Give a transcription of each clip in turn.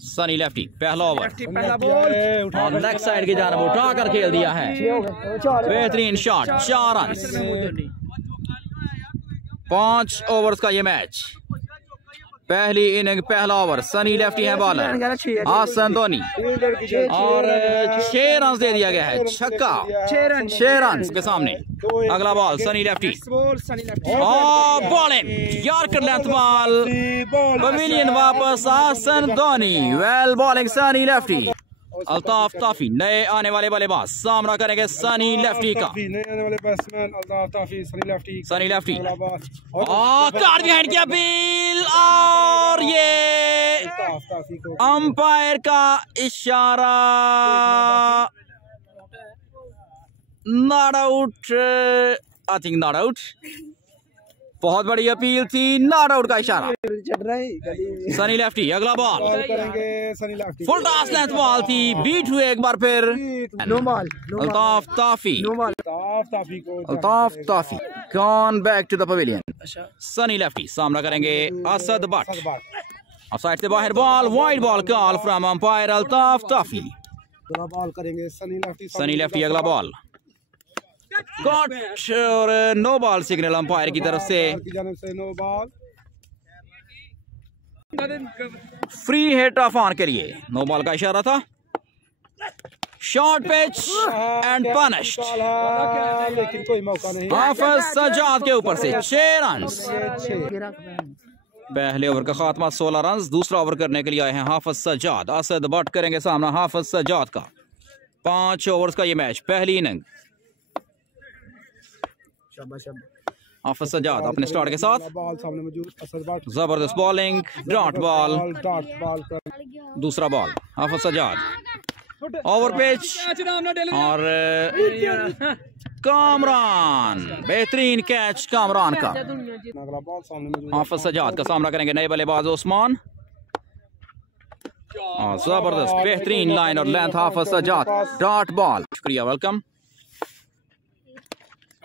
Sunny lefty पहला over और leg side की जानब उठाकर खेल दिया है, बेहतरीन शॉट, 4 रन। 5 ओवर्स का ये मैच। पहली इनिंग पहला ओवर, सनी लेफ्टी है बॉलर, आसन धोनी और 6 रन दे दिया गया है, छक्का, 6 रन के सामने। अगला बॉल सनी लेफ्टी और bowling yorker length ball, pavilion वापस, आसन Dhoni, well bowling Sunny Lefty. Altaf Tafi नए आने वाले बल्लेबाज सामना करेंगे सनी लेफ्टी का। सनी लेफ्टी और कार बिहाइंड की अपील और ये अंपायर का इशारा, not out, I think not out. बहुत बड़ी अपील थी, नॉट आउट का इशारा। सनी लेफ्टी अगला ball, full toss length ball थी, बीट हुए एक बार फिर। Altaf Tafi, Altaf Tafi gone back to the pavilion. Sunny Lefty सामना करेंगे असद बट, ऑफ साइड से बाहर ball, wide ball call from umpire Altaf Tafi. Sunny Lefty अगला बॉल कॉट और नो बॉल सिग्नल अंपायर की तरफ से। फ्री हिट अफान के लिए नो बॉल का इशारा था। शॉर्ट पिच एंड पनिश्ड, हाफिज सजाद के ऊपर से 6 रन। पहले ओवर का खात्मा 16 रन। दूसरा ओवर करने के लिए आए हैं हाफिज सजाद। असद बट करेंगे सामना हाफिज सजाद का। 5 ओवर्स का ये मैच, पहली इनिंग। हाफिज सजाद अपने स्टार्ट के साथ, जबरदस्त बॉलिंग, डॉट बॉल, दूसरा बॉल हाफिज सजाद, ओवर पिच और कामरान, बेहतरीन कैच कामरान का। हाफिज सजाद का सामना करेंगे नए बल्लेबाज उस्मान, जबरदस्त बेहतरीन लाइन और लेंथ हाफिज सजाद, डॉट बॉल, शुक्रिया, वेलकम।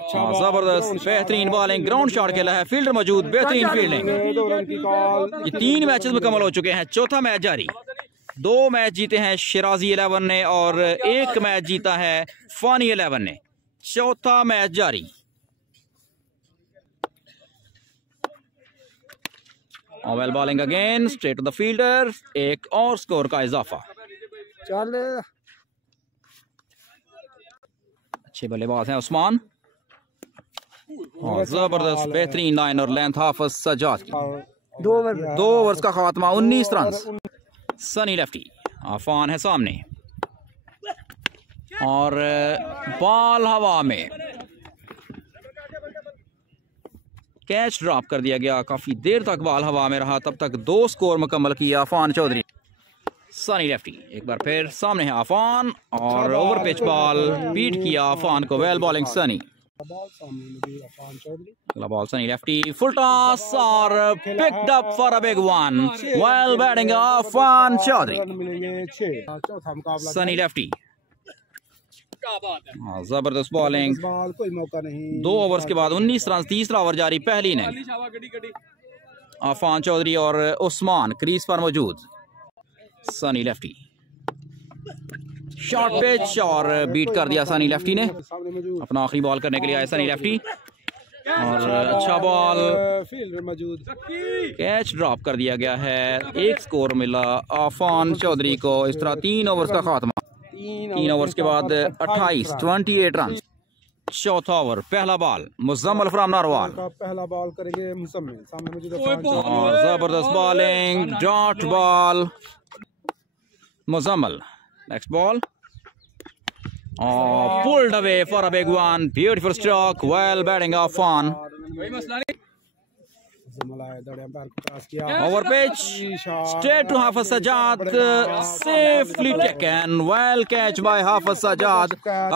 जबरदस्त बेहतरीन बॉलिंग, ग्राउंड शॉट खेला है, फील्डर मौजूद, बेहतरीन फील्डिंग। ये 3 मैचेस मुकम्मल हो चुके हैं, चौथा मैच जारी। 2 मैच जीते हैं शीराजी 11 ने और 1 मैच जीता है फानी 11 ने। चौथा मैच जारी। Well bowling again, straight to the fielder, एक और स्कोर का इजाफा। अच्छे बल्लेबाज हैं उस्मान और जबरदस्त बेहतरीन लाइन और लेंथ हाफिज सजाद की। 2 ओवर्स का खात्मा, 19 रन। सनी लेफ्टी, एफान है सामने और बॉल हवा में, कैच ड्रॉप कर दिया गया। काफी देर तक बॉल हवा में रहा, तब तक 2 स्कोर मुकम्मल किया एफान चौधरी। सनी लेफ्टी एक बार फिर सामने है एफान और ओवर पिच बॉल बीट किया एफान को, well bowling Sunny. Ball Sunny Lefty, full toss और picked up for a big one, well batting Efan Chaudhary. Sunny Lefty जबरदस्त बॉलिंग, 2 ओवर्स के बाद 19 रन। तीसरा ओवर जारी, पहली इनिंग। एफान चौधरी और उस्मान क्रीज पर मौजूद। सनी लेफ्टी शॉर्ट पिच और बीट कर दिया सनी लेफ्टी ने। अपना आखिरी बॉल करने के लिए आए सनी लेफ्टी और अच्छा बॉल, कैच ड्रॉप कर दिया गया है। 1 स्कोर मिला एफान चौधरी को। इस तरह 3 ओवर्स का खात्मा। 3 ओवर्स के बाद 28 रन। चौथा ओवर, पहला बॉल मुजम्मल फ्रॉम नारोवाल, पहला बॉल करेंगे और जबरदस्त bowling, dot ball Muzammil. Next ball pulled away for a big one, beautiful stroke, well batting Eafan. Over pitch, straight to Hafiz Sajad, safely taken, well catch by Hafiz Sajad.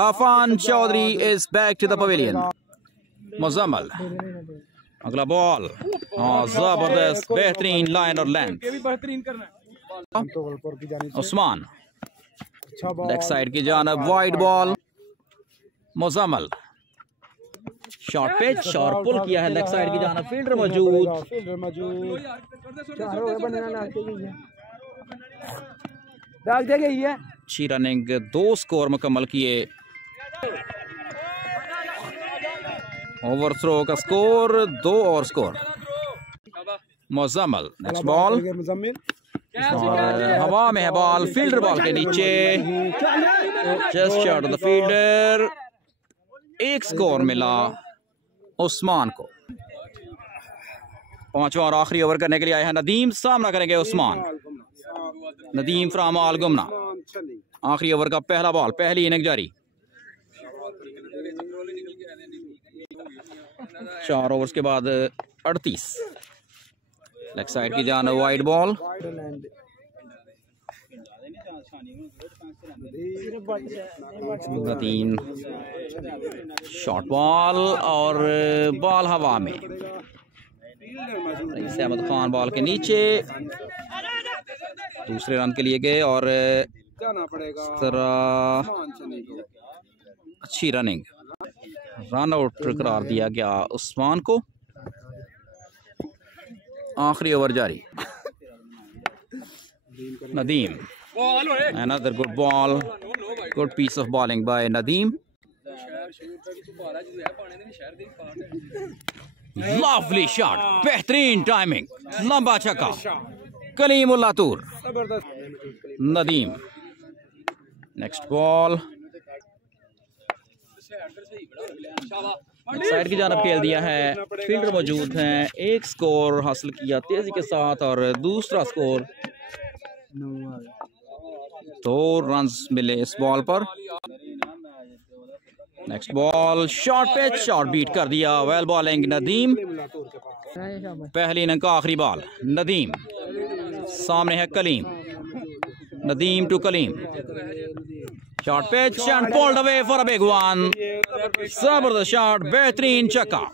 Eafan Chaudhary is back to the pavilion. Muzammal, अगला ball, जबरदस्त बेहतरीन line और length. Usman leg side की जानब, wide ball Muzammil, short pitch और पुल किया है leg side की जानब, फील्डर मौजूद। अच्छी रनिंग, 2 स्कोर मुकम्मल किए। ओवर थ्रो का स्कोर 2 और स्कोर। मुजम्मिल नेक्स्ट बॉल, हवा में है बॉल, फील्डर बॉल के नीचे, just shot of the fielder. 1 score मिला उस्मान को। 5वां और आखिरी ओवर करने के लिए आए हैं नदीम, सामना करेंगे उस्मान। नदीम फ्राम आल गुमना। आखिरी ओवर का पहला बॉल, पहली इनिंग जारी। 4 ओवर्स के बाद 38। लेग साइड की जान wide ball. Nadeem short ball और बॉल हवा में। रईस अहमद खान बॉल के नीचे, दूसरे रन के लिए गए और इस तरह अच्छी रनिंग, रन आउट करार दिया गया उस्मान को। आखिरी ओवर जारी। Nadeem, another good ball, good piece of bowling by Nadeem. Lovely shot, बेहतरीन टाइमिंग, लंबा छक्का, Kaleem Ullatur. Nadeem next ball, side की जानब खेल दिया है, फील्डर मौजूद हैं। 1 स्कोर हासिल किया तेजी के साथ और दूसरा स्कोर 2 रन्स मिले इस बॉल पर। Next ball, short pitch, short beat कर दिया, वेल बॉलिंग नदीम। पहली इनिंग का आखिरी बॉल, नदीम सामने है Kaleem. Nadeem to Kaleem, short pitch and pulled away for a big one. जबरदस्त शॉट, बेहतरीन छक्का।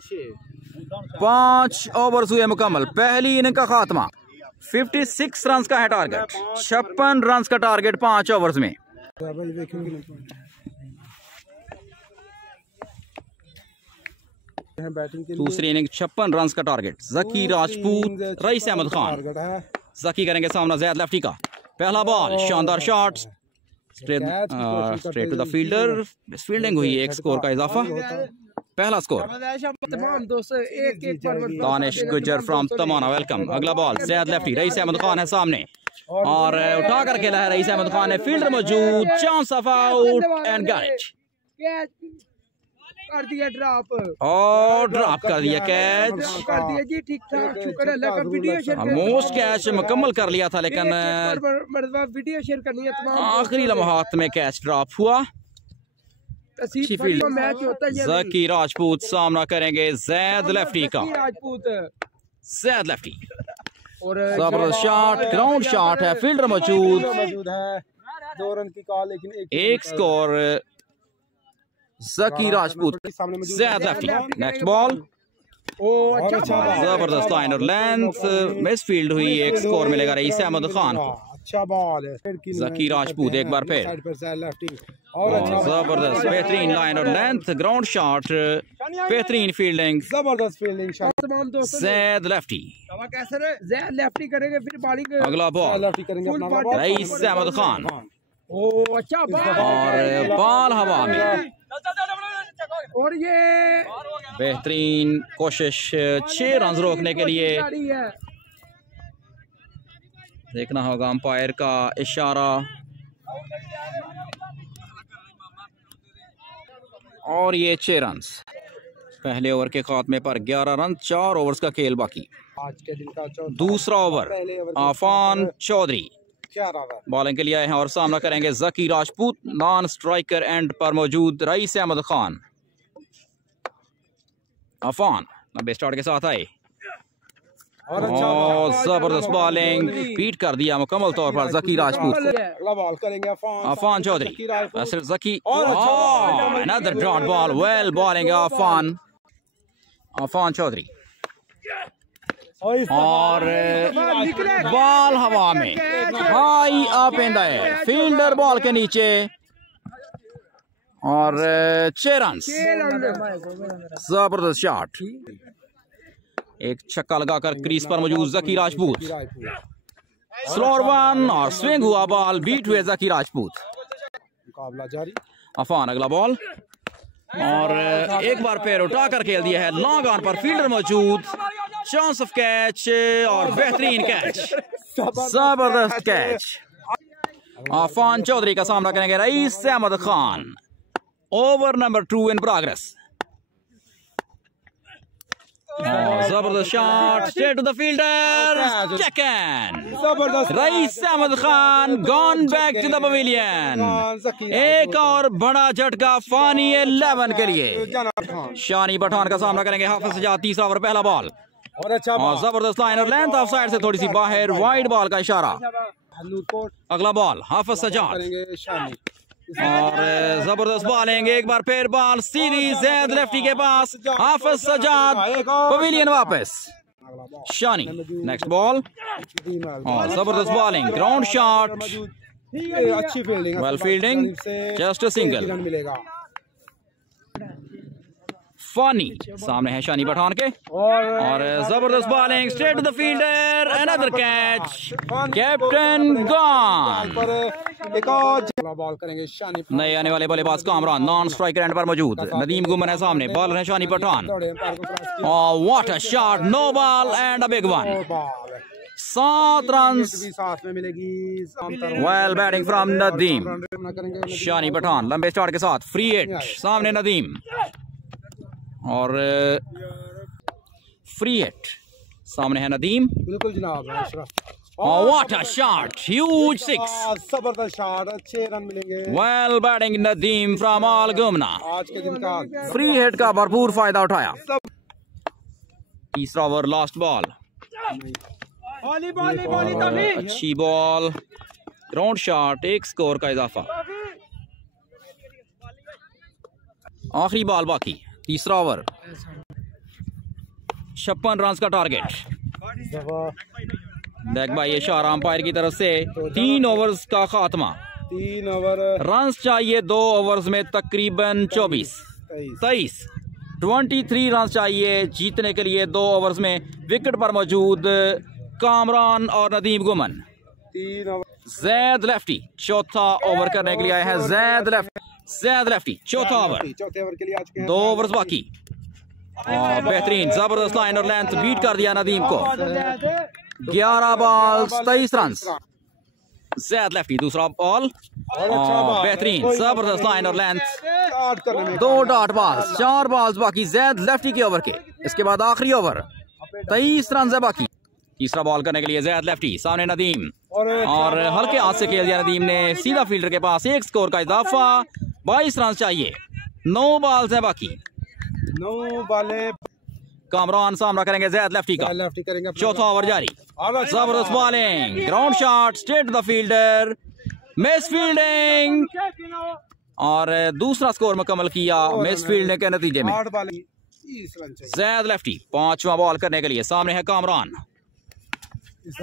5 ओवर्स हुए मुकम्मल, पहली इनिंग का खात्मा। 56 रन का है टारगेट, 56 रन का टारगेट 5 ओवर्स में। दूसरी इनिंग 56 रन का टारगेट। जकी राजपूत, रईस अहमद खान। जकी करेंगे सामना जैद लेफ्टी का। पहला बॉल, शानदार shot, straight to the fielder. Fielding हुई, 1 स्कोर का इजाफा। पहला score. Danish Gujjar from Tamana, welcome. अगला बॉल, जैद लेफ्टी, रईस अहमद खान है सामने और उठा कर खेला है रईस अहमद खान ने। फील्डर मौजूद, chance of out and got it. कर दिया ड्रॉप और ड्रॉप कर दिया कैच। कर दिया जी, ठीक ठाक, शुक्र अल्लाह का। वीडियो शेयर ऑलमोस्ट कैच मुकम्मल कर लिया था, लेकिन वीडियो शेयर करनी है तमाम। आखिरी लम्हात में कैच ड्रॉप हुआ। मैच होता है। जकी राजपूत सामना करेंगे जैद लेफ्टी का। जैद लेफ्टी, और जबरदस्त शॉट, ग्राउंड शॉट है, फील्डर मौजूद है। 2 रन की कॉल, लेकिन 1 score Zaki Rajput, Zaid Lefty. Next ball, जबरदस्त लाइन और लेंथ, मिस फील्ड हुई, 1 स्कोर मिलेगा रईस अहमद खान। अच्छा बॉल है जकी राजपूत एक बार फिर, जबरदस्त बेहतरीन लाइन और लेंथ, ग्राउंड शॉट, बेहतरीन फील्डिंग, जबरदस्त fielding shot. Zaid lefty, Zaid lefty करेंगे फिर बॉलिंग। अगला बॉल, रईस अहमद खान, अच्छा और बॉल हवा में। और ये बेहतरीन कोशिश 6 रन रोकने के लिए। देखना होगा अंपायर का इशारा। और ये 6 रन पहले ओवर के खात्मे पर। 11 रन, 4 ओवर्स का खेल बाकी। आज के दिन का दूसरा ओवर, एफान चौधरी बॉलिंग के लिए आए हैं और सामना करेंगे जकी राजपूत। नॉन स्ट्राइकर एंड पर मौजूद रईस अहमद खान। एफान लंबे स्टार्ट के साथ आए और जबरदस्त बॉलिंग, बीट कर दिया मुकम्मल तौर पर जकी राजपूत। बॉल करेंगे Efan Chaudhary, Zaki, another dot ball, well bowling Efan Chaudhary, और बॉल हवा में, high up in the air, fielder ball के नीचे, और 6 रन। जबरदस्त शॉट, एक छक्का लगाकर क्रीज पर मौजूद जकी राजपूत। स्लोअर वन और स्विंग हुआ बॉल, बीट हुए जकी राजपूत। मुकाबला जारी। अफान अगला बॉल और एक बार पैर उठा कर खेल दिया है, लॉन्ग ऑन पर फील्डर मौजूद, चांस ऑफ कैच और बेहतरीन कैच, जबरदस्त कैच। अफान चौधरी का सामना करेंगे Raees Ahmed Khan. Over number 2 in progress. जबरदस्त shot straight to the fielder, जबरदस्त। Raees Ahmed Khan gone back to the pavilion. एक और बड़ा झटका फानी 11 के लिए। शानी पट्ठान का सामना करेंगे हाफिज सजाद। तीसरा ओवर पहला बॉल और अच्छा जबरदस्त लाइन और लेंथ ऑफ साइड से थोड़ी सी बाहर, वाइड बॉल का इशारा। अगला बॉल हाफिज सजाद और जबरदस्त बॉलिंग, एक बार फिर बॉल सीधी जैद लेफ्टी के पास, हाफिज सजाद पवेलियन वापस। शानी नेक्स्ट बॉल और जबरदस्त बॉलिंग, ग्राउंड शॉट, अच्छी fielding, well fielding, just a single. मिलेगा। फानी सामने है शानी पठान के और जबरदस्त bowling straight to the fielder, another catch, captain gone. एक और बॉल करेंगे शानी। नए आने वाले बल्लेबाज कामरान नॉन स्ट्राइकर एंड पर मौजूद, नदीम घुमन है सामने, बॉलर है शानी पठान। और what a shot, no ball and a big one. 7 run साथ में मिलेगी। Well batting from Nadeem. Shani Pathan लंबे स्टार्ट के साथ फ्री हिट, सामने नदीम और फ्री हिट, सामने है नदीम। बिल्कुल जनाब। व्हाट अ शॉट, ह्यूज 6, जबरदस्त शॉट, अच्छे रन मिलेंगे। Well batting Nadeem from all गुमना। आज के दिन का फ्री हिट का भरपूर फायदा उठाया। तीसरा ओवर लास्ट बॉल, अच्छी बॉल, ग्राउंड शॉट, एक स्कोर का इजाफा। आखिरी बॉल बाकी, तीसरा ओवर, 56 रन का टारगेट। देख भाई इशारा अंपायर की तरफ से 3 ओवर्स का खात्मा। 3 ओवर, रन चाहिए 2 ओवर्स में तकरीबन 23 23 रन चाहिए जीतने के लिए 2 ओवर्स में। विकेट पर मौजूद कामरान और नदीम गुमन। 3 ओवर, जैद लेफ्टी चौथा ओवर करने के लिए आए हैं। जैद लेफ्टी चौथा ओवर, चौथे ओवर के लिए आज के 2 ओवर्स बाकी। और बेहतरीन जबरदस्त लाइन और लेंथ, बीट कर दिया नदीम को। 11 बॉल 23 रन। जैद लेफ्टी दूसरा बॉल, बेहतरीन जबरदस्त लाइन और लेंथ, 2 डॉट बॉल्स, 4 बॉल्स बाकी जैद लेफ्टी के ओवर के। इसके बाद आखिरी ओवर, 23 रन है बाकी। तीसरा बॉल करने के लिए जैद लेफ्टी, सामने नदीम और हल्के हाथ से खेल दिया नदीम ने सीधा फील्डर के पास। 1 स्कोर का इजाफा, 22 रन चाहिए, 9 बॉल्स है बाकी। 9 बॉलें। कामरान सामना करेंगे जैद लेफ्टी का। करेंगे चौथा ओवर जारी, जबरदस्त bowling, ground shot straight the fielder, miss fielding और दूसरा स्कोर मुकम्मल किया मिस फील्डिंग के नतीजे में। जैद लेफ्टी 5वां बॉल करने के लिए, सामने है कामरान।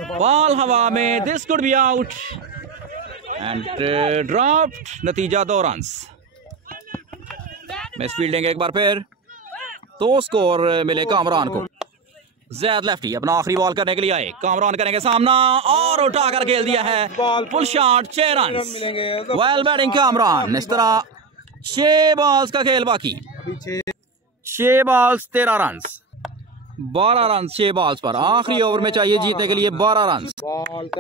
बॉल हवा में, this could be out and dropped, नतीजा 2 रन। मिस फील्डिंग एक बार फिर, 2 स्कोर मिले कामरान को। जैद लेफ्टी अपना आखिरी बॉल करने के लिए आए, कामरान करेंगे सामना और उठाकर खेल दिया है, full shot, 6 run. Well batting Kamran. इस तरह 6 बॉल्स का खेल बाकी, 6 बॉल्स 13 रन, 12 रन 6 बॉल्स पर। आखिरी ओवर में चाहिए जीतने के लिए 12 रन।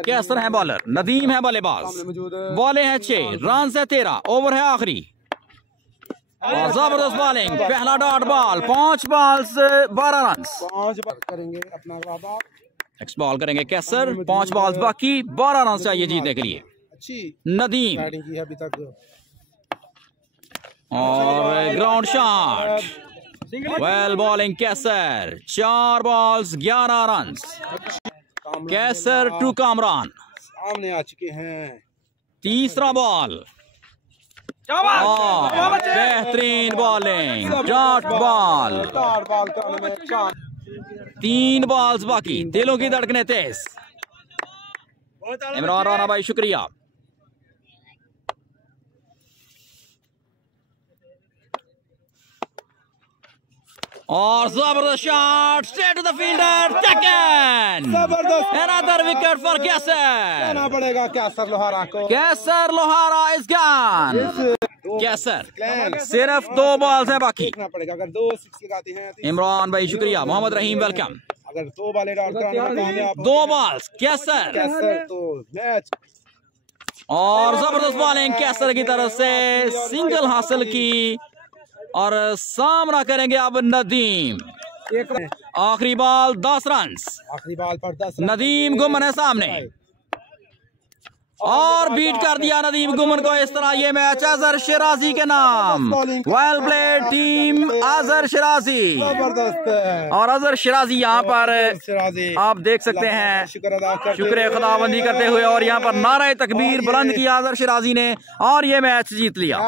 कैसर है बॉलर, नदीम है बल्लेबाज, बॉलें हैं 6, रन है 13, ओवर है आखिरी। और जबरदस्त बॉलिंग, पहला dot ball, 5 balls 12 run. 5 ball करेंगे अपना बाबा। नेक्स्ट बॉल करेंगे कैसर, 5 बॉल्स बाकी, 12 रन चाहिए जीतने के लिए। अच्छी नदीम बैटिंग की है अभी तक। और ground shot, well bowling Kaiser, 4 balls 11 run. Kaiser to Kamran सामने आ चुके हैं। तीसरा बॉल, बेहतरीन बॉलिंग, डॉट बॉल, 3 बॉल्स बाकी, दिलों की धड़कनें तेज। इमरान राणा भाई शुक्रिया। और जबरदस्त shot straight to the fielder, taken, जबरदस्त, अनदर विकेट फॉर कैसर। कहना पड़ेगा कैसर लोहारा को। Kaiser Lohara is gone. कैसर सिर्फ 2 बॉल्स हैं बाकी, देखना पड़ेगा अगर 2 6 लगाते हैं। इमरान भाई शुक्रिया, मोहम्मद रहीम वेलकम। अगर 2 बॉलें आउट कराने में कामयाब 2 बॉल्स कैसर, तो मैच। और जबरदस्त बॉलिंग कैसर की तरफ से, सिंगल हासिल की और सामना करेंगे अब नदीम। आखिरी बॉल 10 रन, आखिरी बॉल पर 10 नदीम घुमन है सामने और बीट कर दिया नदीम घुमन को। इस तरह ये मैच अजहर शिराजी के नाम। Well played team Azhar Shirazi. जबरदस्त। और अजहर शिराजी यहाँ पर आप देख सकते हैं शुक्र खुदाबंदी करते हुए और यहाँ पर नारे तकबीर बुलंद किया अजहर शिराजी ने और ये मैच जीत लिया।